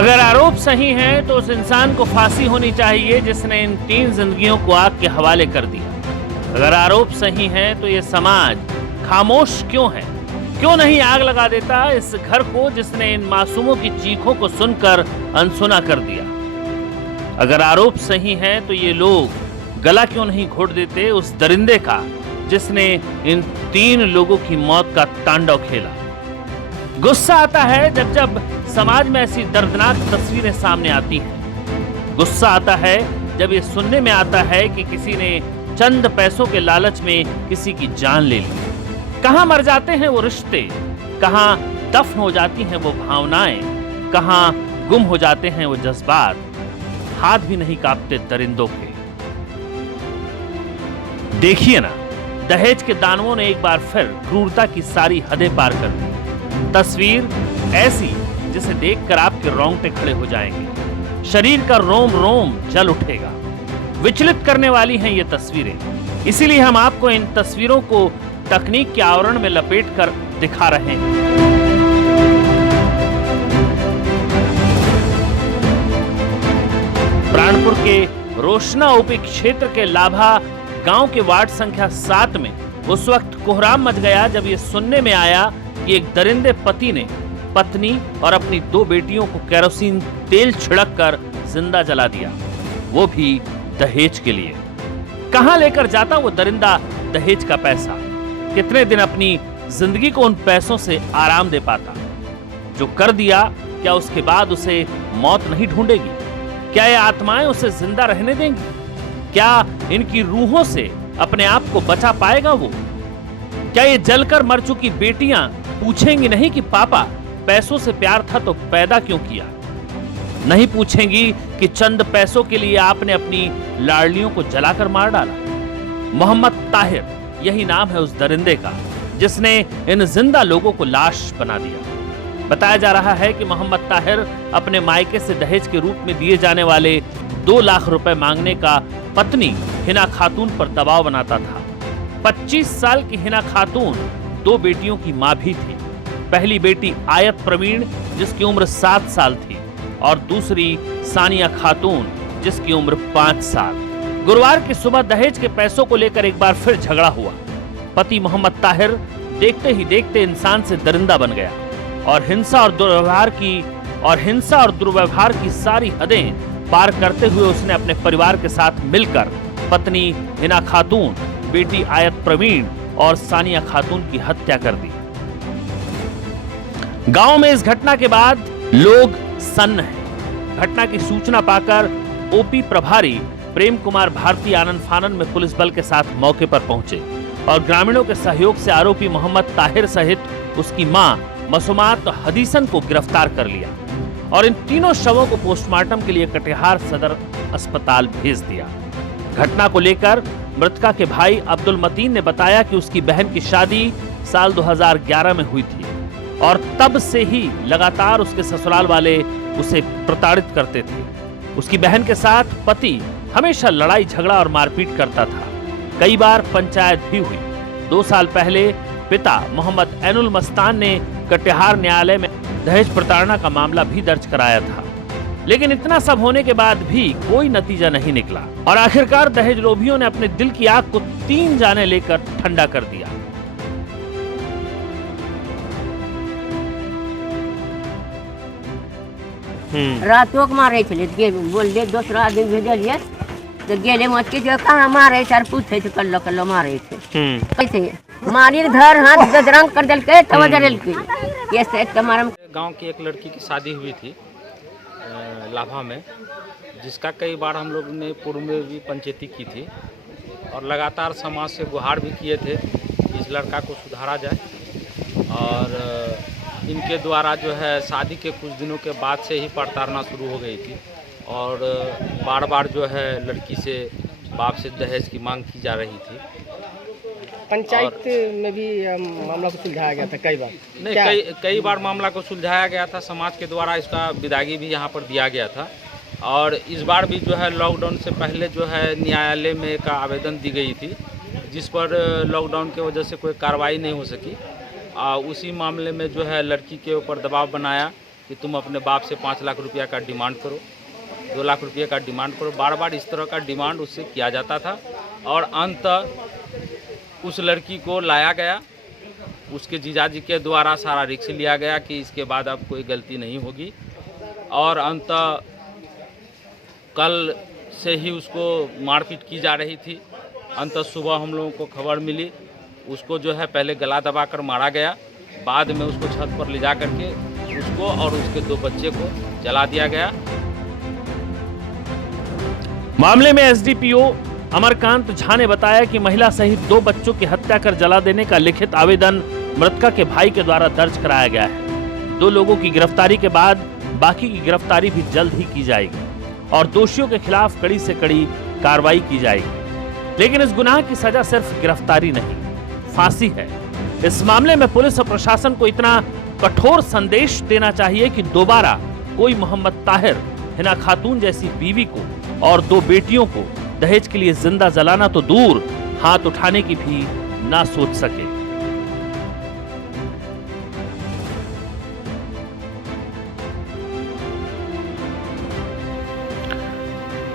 अगर आरोप सही है तो उस इंसान को फांसी होनी चाहिए जिसने इन 3 जिंदगियों को आग के हवाले कर दिया। अगर आरोप सही है तो ये समाज खामोश क्यों है? क्यों नहीं आग लगा देता इस घर को जिसने इन मासूमों की चीखों को सुनकर अनसुना कर दिया? अगर आरोप सही है तो ये लोग गला क्यों नहीं घोट देते उस दरिंदे का जिसने इन 3 लोगों की मौत का तांडव खेला? गुस्सा आता है जब जब समाज में ऐसी दर्दनाक तस्वीरें सामने आती हैं। गुस्सा आता है जब ये सुनने में आता है कि किसी ने चंद पैसों के लालच में किसी की जान ले ली। कहां मर जाते हैं वो रिश्ते, कहां दफन हो जाती हैं वो भावनाएं, कहां गुम हो जाते हैं वो जज्बात। हाथ भी नहीं कांपते दरिंदों के। देखिए ना, दहेज के दानवों ने एक बार फिर क्रूरता की सारी हदें पार कर दी। तस्वीर ऐसी जिसे देखकर आपके रोंगटे खड़े हो जाएंगे, शरीर का रोम रोम जल उठेगा। विचलित करने वाली हैं ये तस्वीरें, इसीलिए हम आपको इन तस्वीरों को तकनीक के आवरण में लपेटकर दिखा रहे हैं। प्राणपुर के रोशना ओपी क्षेत्र के लाभा गांव के वार्ड संख्या 7 में उस वक्त कोहराम मच गया जब ये सुनने में आया कि एक दरिंदे पति ने पत्नी और अपनी 2 बेटियों को केरोसिन तेल छिड़क कर जिंदा जला दिया, वो भी दहेज के लिए। कहां लेकर जाता वो दरिंदा दहेज का पैसा? कितने दिन अपनी जिंदगी को उन पैसों से आराम दे पाता? जो कर दिया, क्या उसके बाद उसे मौत नहीं ढूंढेगी? क्या ये आत्माएं उसे जिंदा रहने देंगी? क्या इनकी रूहों से अपने आप को बचा पाएगा वो? क्या ये जलकर मर चुकी बेटियां पूछेंगी नहीं कि पापा पैसों से प्यार था तो पैदा क्यों किया? नहीं पूछेंगी कि चंद पैसों के लिए आपने अपनी लाडलियों को जलाकर मार डाला? मोहम्मद ताहिर, यही नाम है उस दरिंदे का जिसने इन जिंदा लोगों को लाश बना दिया। बताया जा रहा है कि मोहम्मद ताहिर अपने मायके से दहेज के रूप में दिए जाने वाले 2 लाख रुपए मांगने का पत्नी हिना खातून पर दबाव बनाता था। 25 साल की हिना खातून 2 बेटियों की मां भी थी। पहली बेटी आयत प्रवीण जिसकी उम्र 7 साल थी और दूसरी सानिया खातून जिसकी उम्र 5 साल। गुरुवार की सुबह दहेज के पैसों को लेकर एक बार फिर झगड़ा हुआ। पति मोहम्मद ताहिर देखते ही देखते इंसान से दरिंदा बन गया और हिंसा और दुर्व्यवहार की सारी हदें पार करते हुए उसने अपने परिवार के साथ मिलकर पत्नी हिना खातून, बेटी आयत प्रवीण और सानिया खातून की हत्या कर दी। गांव में इस घटना के बाद लोग सन्न हैं। घटना की सूचना पाकर ओपी प्रभारी प्रेम कुमार भारती आनंद फानन में पुलिस बल के साथ मौके पर पहुंचे और ग्रामीणों के सहयोग से आरोपी मोहम्मद ताहिर सहित उसकी मां मसूमात हदीसन को गिरफ्तार कर लिया और इन तीनों शवों को पोस्टमार्टम के लिए कटिहार सदर अस्पताल भेज दिया। घटना को लेकर मृतका के भाई अब्दुल मतीन ने बताया कि उसकी बहन की शादी साल 2011 में हुई थी और तब से ही लगातार उसके ससुराल वाले उसे प्रताड़ित करते थे। उसकी बहन के साथ पति हमेशा लड़ाई झगड़ा और मारपीट करता था। कई बार पंचायत भी हुई। 2 साल पहले पिता मोहम्मद ऐनुल मस्तान ने कटिहार न्यायालय में दहेज प्रताड़ना का मामला भी दर्ज कराया था, लेकिन इतना सब होने के बाद भी कोई नतीजा नहीं निकला और आखिरकार दहेज लोभियों ने अपने दिल की आग को 3 जाने लेकर ठंडा कर दिया। रातों को मारे थे बोल दे दूसरा आदमी भेजलिए तो गेले मत के जो कहाँ मारे सर पूछे थे कल्लो मारे थे कैसे मारी धर हाथ गदरंग कर दिल के तवजरल के ये से तुम्हारा गांव की एक लड़की की शादी हुई थी लाभा में, जिसका कई बार हम लोग ने पूर्व में भी पंचायती की थी और लगातार समाज से गुहार भी किए थे कि इस लड़का को सुधारा जाए। और इनके द्वारा जो है शादी के कुछ दिनों के बाद से ही प्रताड़ना शुरू हो गई थी और बार बार जो है लड़की से बाप से दहेज की मांग की जा रही थी। पंचायत में भी मामला को सुलझाया गया था कई बार? नहीं, कई बार मामला को सुलझाया गया था। समाज के द्वारा इसका विदागी भी यहाँ पर दिया गया था और इस बार भी जो है लॉकडाउन से पहले जो है न्यायालय में का आवेदन दी गई थी, जिस पर लॉकडाउन की वजह से कोई कार्रवाई नहीं हो सकी। उसी मामले में जो है लड़की के ऊपर दबाव बनाया कि तुम अपने बाप से 5 लाख रुपया का डिमांड करो, 2 लाख रुपये का डिमांड करो। बार बार इस तरह का डिमांड उससे किया जाता था और अंत उस लड़की को लाया गया, उसके जीजाजी के द्वारा सारा रिस्क लिया गया कि इसके बाद अब कोई गलती नहीं होगी। और अंत कल से ही उसको मारपीट की जा रही थी। अंत सुबह हम लोगों को खबर मिली, उसको जो है पहले गला दबाकर मारा गया, बाद में उसको छत पर ले जा करके उसको और उसके 2 बच्चे को जला दिया गया। मामले में एसडीपीओ अमरकांत झा ने बताया कि महिला सहित 2 बच्चों की हत्या कर जला देने का लिखित आवेदन मृतका के भाई के द्वारा दर्ज कराया गया है। 2 लोगों की गिरफ्तारी के बाद बाकी की गिरफ्तारी भी जल्द ही की जाएगी और दोषियों के खिलाफ कड़ी से कड़ी कार्रवाई की जाएगी। लेकिन इस गुनाह की सजा सिर्फ गिरफ्तारी नहीं, फांसी है। इस मामले में पुलिस और प्रशासन को इतना कठोर संदेश देना चाहिए कि दोबारा कोई मोहम्मद ताहिर, हिना खातून जैसी बीवी को और 2 बेटियों को दहेज के लिए जिंदा जलाना तो दूर, हाथ उठाने की भी ना सोच सके।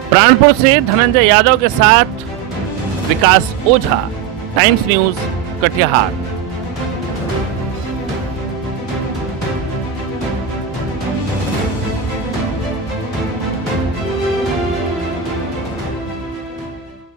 प्राणपुर से धनंजय यादव के साथ विकास ओझा, टाइम्स न्यूज, कटिहार।